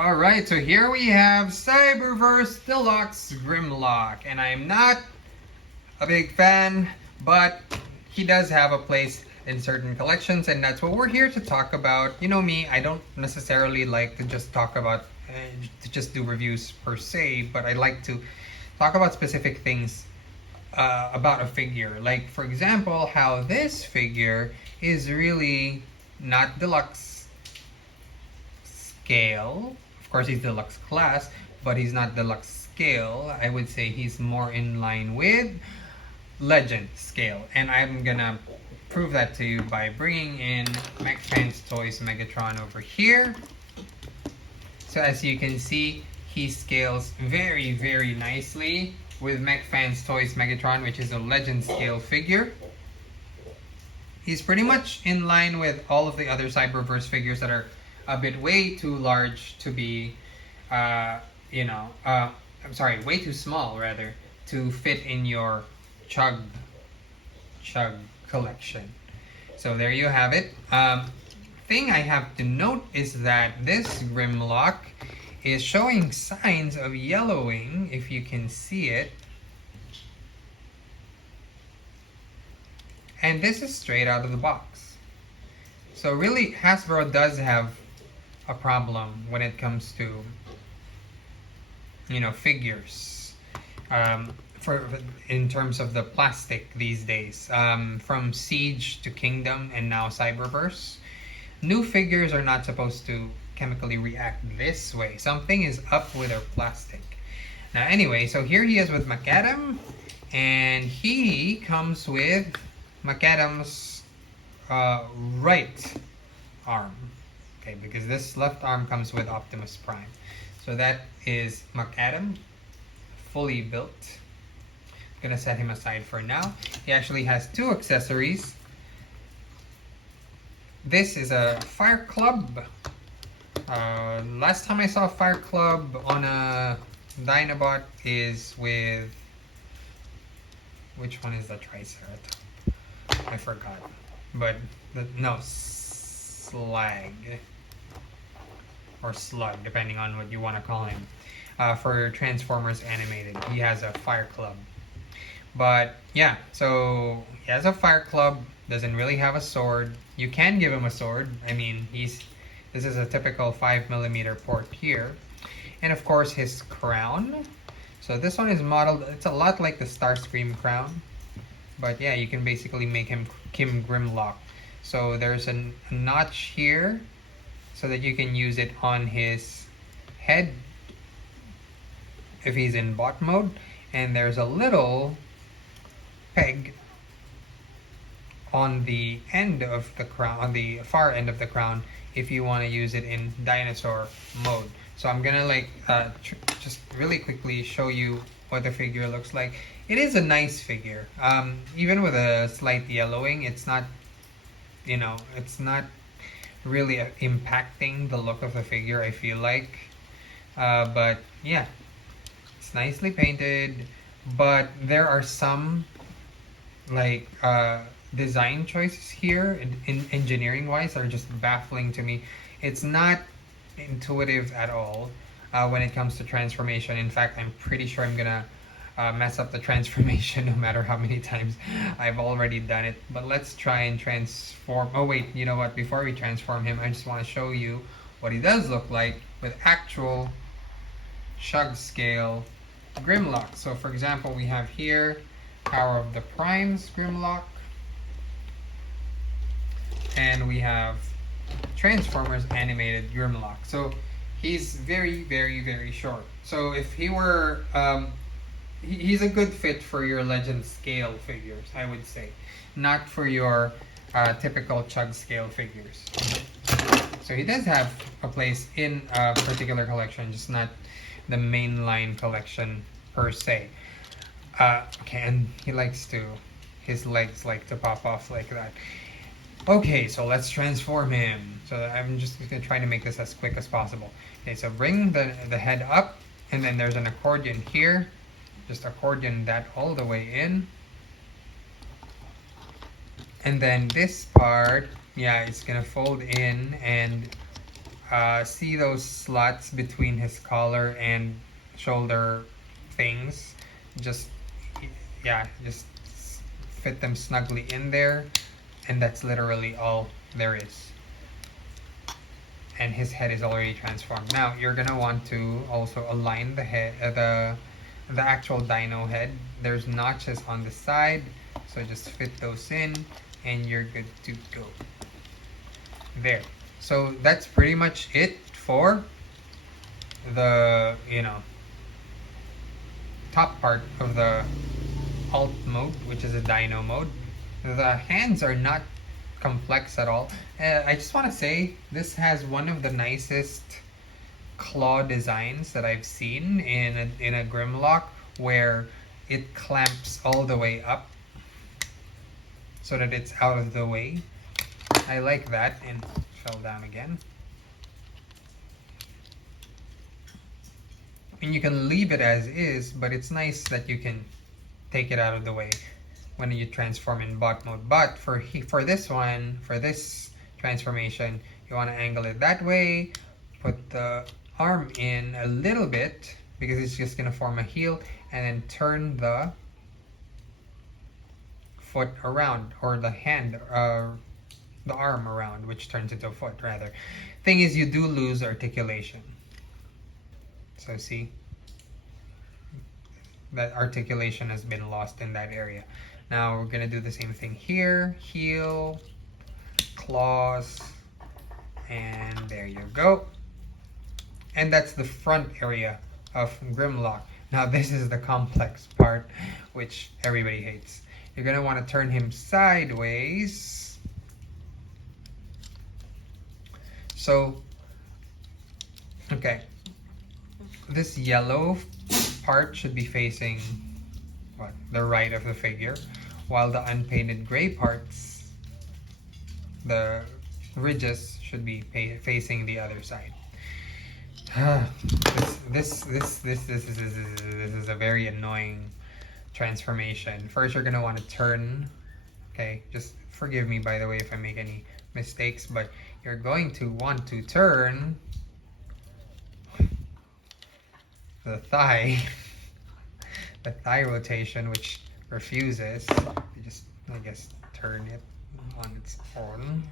Alright, so here we have Cyberverse Deluxe Grimlock, and I'm not a big fan, but he does have a place in certain collections, and that's what we're here to talk about. You know me, I don't necessarily like to just talk about, to just do reviews per se, but I like to talk about specific things about a figure. Like, for example, how this figure is really not deluxe scale. Of course, he's deluxe class, but he's not deluxe scale. I would say he's more in line with legend scale, and I'm gonna prove that to you by bringing in MechFans Toys Megatron over here. So as you can see, he scales very, very nicely with MechFans Toys Megatron, which is a legend scale figure. He's pretty much in line with all of the other Cyberverse figures that are a bit way too large to be, I'm sorry, way too small rather, to fit in your chug collection. So there you have it. Thing I have to note is that this Grimlock is showing signs of yellowing, if you can see it. And this is straight out of the box. So really, Hasbro does have a problem when it comes to, figures. In terms of the plastic these days, from Siege to Kingdom and now Cyberverse, new figures are not supposed to chemically react this way. Something is up with their plastic. Now anyway, so here he is with McAdam, and he comes with McAdam's right arm. Okay, because this left arm comes with Optimus Prime. So that is McAdam, fully built. Gonna set him aside for now. He actually has two accessories. This is a Fire Club. Last time I saw Fire Club on a Dinobot is with, which one is the Triceratops? I forgot. But no, Slag or Slug, depending on what you want to call him. For Transformers Animated, he has a Fire Club. But yeah, so he has a Fire Club, doesn't really have a sword. You can give him a sword. I mean, this is a typical 5mm port here. And of course his crown. So this one is modeled, it's a lot like the Starscream crown. But yeah, you can basically make him Kim Grimlock. So there's a notch here so that you can use it on his head if he's in bot mode. And there's a little peg on the end of the crown, on the far end of the crown, if you want to use it in dinosaur mode. So I'm gonna just really quickly show you what the figure looks like. It is a nice figure. Even with a slight yellowing, it's not, it's not really impacting the look of the figure, I feel like. But yeah, it's nicely painted, but there are some design choices here in engineering wise are just baffling to me. It's not intuitive at all when it comes to transformation. In fact, I'm pretty sure I'm gonna mess up the transformation no matter how many times I've already done it. But let's try and transform. Oh wait, you know what, before we transform him, I just want to show you what he does look like with actual chug scale Grimlock. So for example, we have here Power of the Primes Grimlock, and we have Transformers Animated Grimlock. So he's very, very, very short. So if he were, he's a good fit for your legend scale figures, I would say, not for your typical chug scale figures. So he does have a place in a particular collection, just not the mainline collection per se. Okay, and his legs like to pop off like that. Okay, so let's transform him. So I'm just gonna try to make this as quick as possible. Okay, so bring the head up, and then there's an accordion here. Just accordion that all the way in. And then this part, yeah, it's gonna fold in and see those slots between his collar and shoulder things? Just, yeah, just fit them snugly in there, and that's literally all there is. And his head is already transformed. Now you're gonna want to also align the head, the actual dino head. There's notches on the side, so just fit those in, and you're good to go. There. So that's pretty much it for the, you know, top part of the alt mode, which is a dino mode. The hands are not complex at all. I just want to say this has one of the nicest claw designs that I've seen in a Grimlock, where it clamps all the way up so that it's out of the way. I like that. And fell down again. And you can leave it as is, but it's nice that you can take it out of the way when you transform in bot mode. But for this one, for this transformation, you want to angle it that way, put the arm in a little bit because it's just going to form a heel, and then turn the foot around, or the hand, the arm around, which turns into a foot rather. Thing is, you do lose articulation. So see, that articulation has been lost in that area. Now we're gonna do the same thing here. Heel, claws, and there you go. And that's the front area of Grimlock. Now this is the complex part, which everybody hates. You're gonna want to turn him sideways. So, okay, this yellow part should be facing what, the right of the figure, while the unpainted gray parts, the ridges, should be facing the other side. This is a very annoying transformation. First, you're gonna want to turn. Okay, just forgive me by the way if I make any mistakes, but you're going to want to turn the thigh, the thigh rotation, which refuses. You just, I guess, turn it on its own.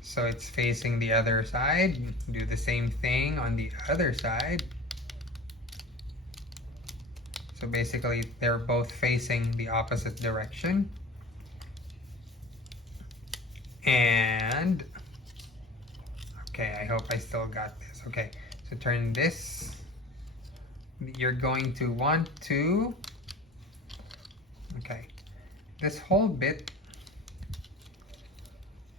So it's facing the other side. Do the same thing on the other side. So basically, they're both facing the opposite direction. And, okay, I hope I still got this. Okay, so turn this. You're going to want to, okay, this whole bit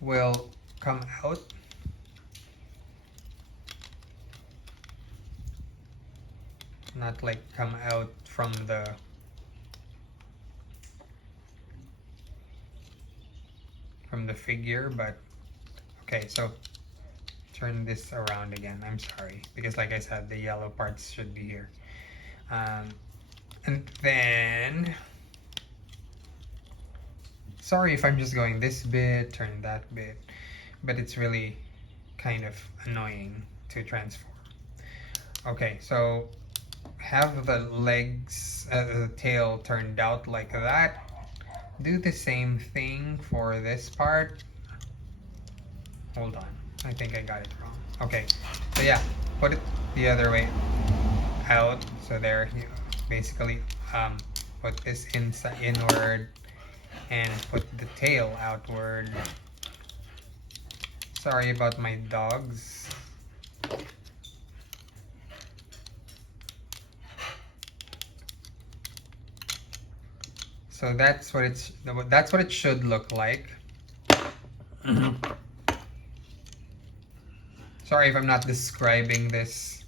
will come out. Not like come out from the figure, but okay, so turn this around again. I'm sorry, because like I said, the yellow parts should be here. And then, sorry if I'm just going this bit, turn that bit, but it's really kind of annoying to transform. Okay, so have the legs, the tail turned out like that. Do the same thing for this part. Hold on, I think I got it wrong. Okay, so yeah, put it the other way out. So there, you basically put this inside, inward, and put the tail outward. Sorry about my dogs. So that's what it should look like. Sorry if I'm not describing this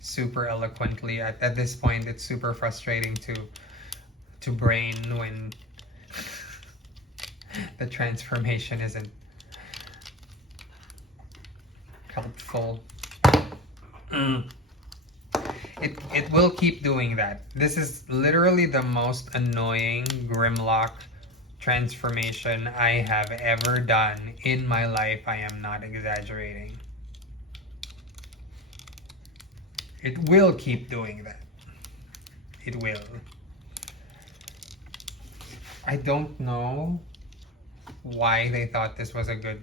super eloquently. At this point, it's super frustrating to brain when the transformation isn't helpful. It will keep doing that. This is literally the most annoying Grimlock transformation I have ever done in my life. I am not exaggerating. It will keep doing that. It will. I don't know why they thought this was a good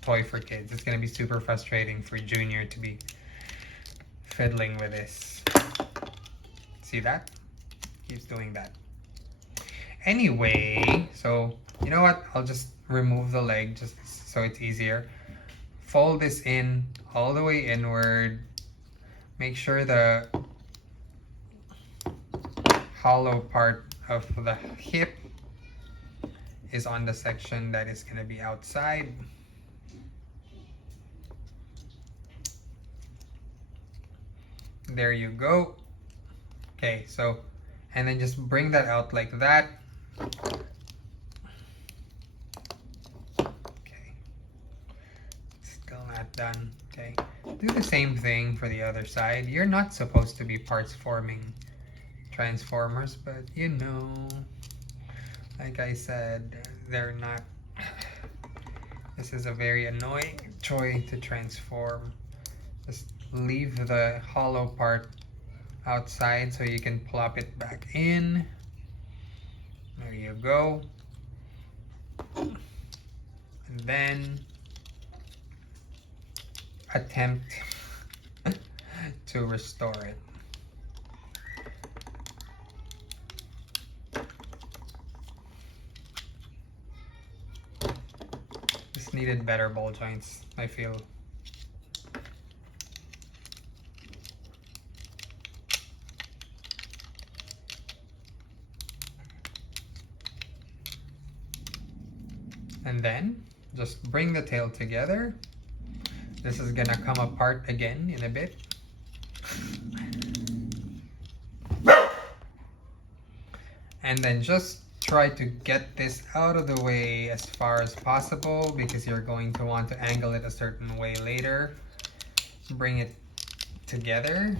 toy for kids. It's going to be super frustrating for Junior to be fiddling with this. See that? Keeps doing that. Anyway, so you know what? I'll just remove the leg just so it's easier. Fold this in all the way inward. Make sure the hollow part of the hip is on the section that is going to be outside. There you go. Okay, so, and then just bring that out like that. Okay, still not done. Okay, do the same thing for the other side. You're not supposed to be parts forming Transformers, but you know, like I said, they're not. This is a very annoying toy to transform. Just leave the hollow part outside so you can plop it back in. There you go. And then attempt to restore it. This needed better ball joints, I feel. And then just bring the tail together. This is gonna come apart again in a bit. And then just try to get this out of the way as far as possible because you're going to want to angle it a certain way later. Bring it together.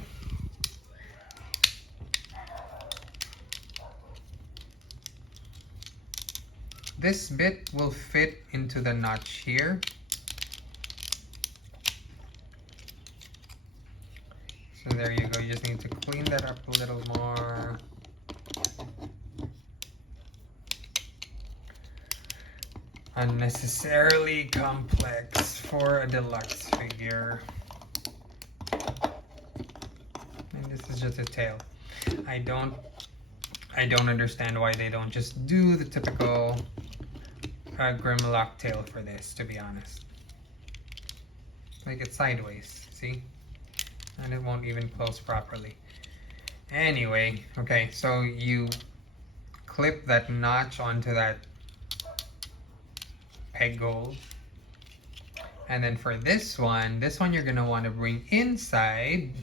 This bit will fit into the notch here. So there you go, you just need to clean that up a little more. Unnecessarily complex for a deluxe figure. And this is just a tail. I don't understand why they don't just do the typical Grimlock tail for this, to be honest. Make it sideways, see? And it won't even close properly. Anyway, okay, so you clip that notch onto that peg hole. And then for this one you're going to want to bring inside.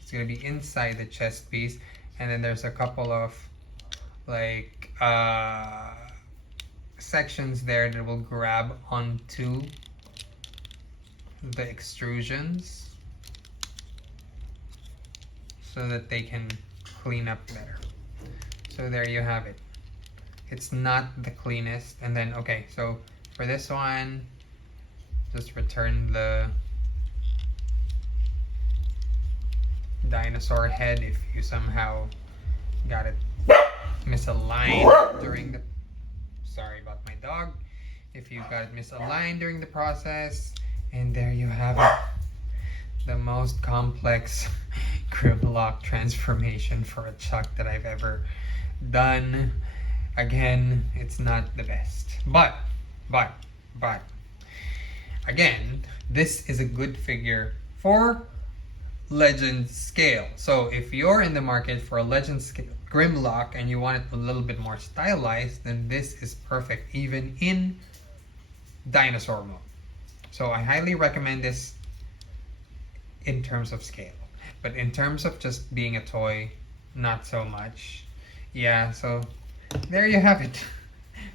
It's going to be inside the chest piece. And then there's a couple of like sections there that will grab onto the extrusions so that they can clean up better. So there you have it. It's not the cleanest. And then, okay, so for this one, just return the dinosaur head if you somehow got it misaligned during the, sorry about my dog, if you got it misaligned during the process. And there you have it, the most complex Grimlock transformation for a Chuck that I've ever done. Again, it's not the best, but again, this is a good figure for Legend scale. So if you're in the market for a Legend scale Grimlock and you want it a little bit more stylized, then this is perfect even in dinosaur mode. So I highly recommend this in terms of scale, but in terms of just being a toy, not so much. Yeah, so there you have it.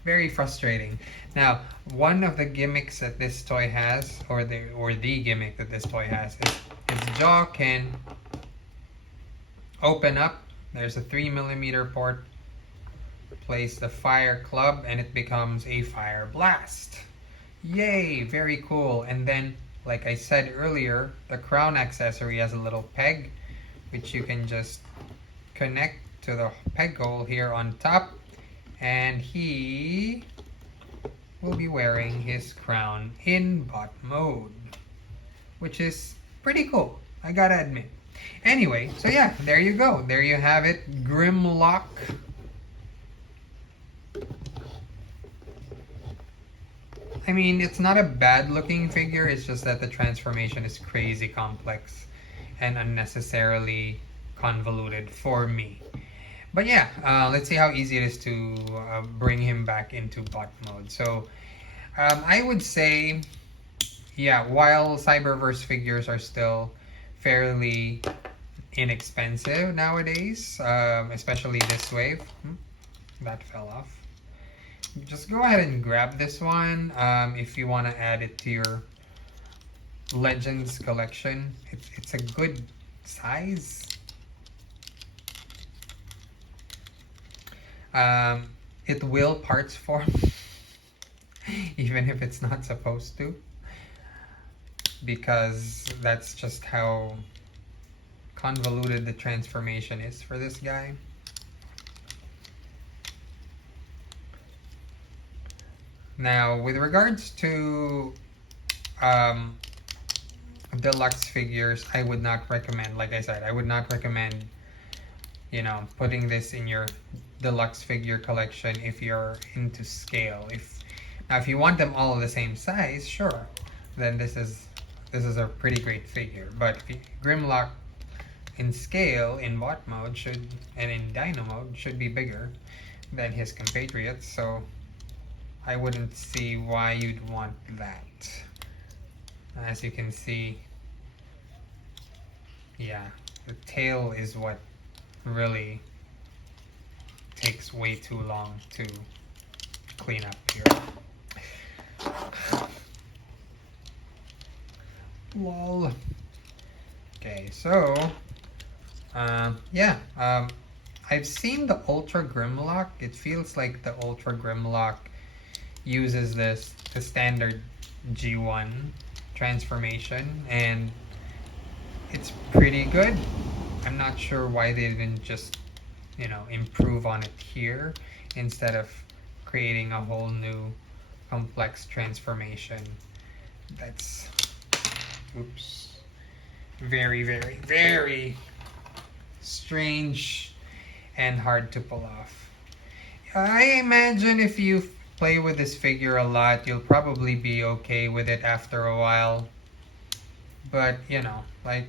Very frustrating. Now, one of the gimmicks that this toy has, or the gimmick that this toy has, is its jaw can open up. There's a 3mm port place the fire club and it becomes a fire blast. Yay, very cool. And then, like I said earlier, the crown accessory has a little peg, which you can just connect to the peg hole here on top. And he will be wearing his crown in bot mode, which is pretty cool, I gotta admit. Anyway, so yeah, there you go. There you have it, Grimlock. I mean, it's not a bad looking figure, it's just that the transformation is crazy complex and unnecessarily convoluted for me. But yeah, let's see how easy it is to bring him back into bot mode. So I would say, yeah, while Cyberverse figures are still fairly inexpensive nowadays, especially this wave. That fell off. Just go ahead and grab this one if you want to add it to your Legends collection. It's a good size. It will parts form even if it's not supposed to, because that's just how convoluted the transformation is for this guy. Now, with regards to deluxe figures, I would not recommend, like I said, I would not recommend, you know, putting this in your deluxe figure collection if you're into scale. If you want them all the same size, sure, then this is a pretty great figure. But Grimlock in scale, in bot mode, and in dino mode, should be bigger than his compatriots, so I wouldn't see why you'd want that. As you can see, yeah, the tail is what really takes way too long to clean up here. Lol. Okay, so yeah, I've seen the Ultra Grimlock. It feels like the Ultra Grimlock uses the standard G1 transformation, and it's pretty good. I'm not sure why they didn't just, you know, improve on it here instead of creating a whole new complex transformation. That's, oops, very, very, very strange and hard to pull off. I imagine if you play with this figure a lot, you'll probably be okay with it after a while. But, you know, like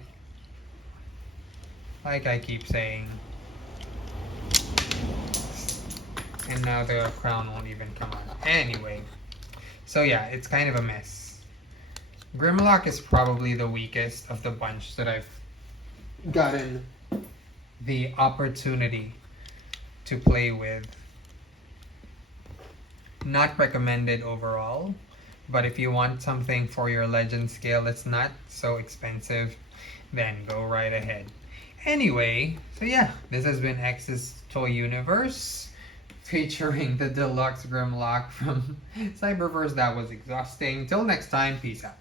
I keep saying, and now the crown won't even come on. Anyway, so yeah, it's kind of a mess. Grimlock is probably the weakest of the bunch that I've gotten the opportunity to play with. Not recommended overall, but if you want something for your legend scale that's not so expensive, then go right ahead. Anyway, so yeah, this has been X's Toy Universe featuring the Deluxe Grimlock from Cyberverse. That was exhausting. Till next time, peace out.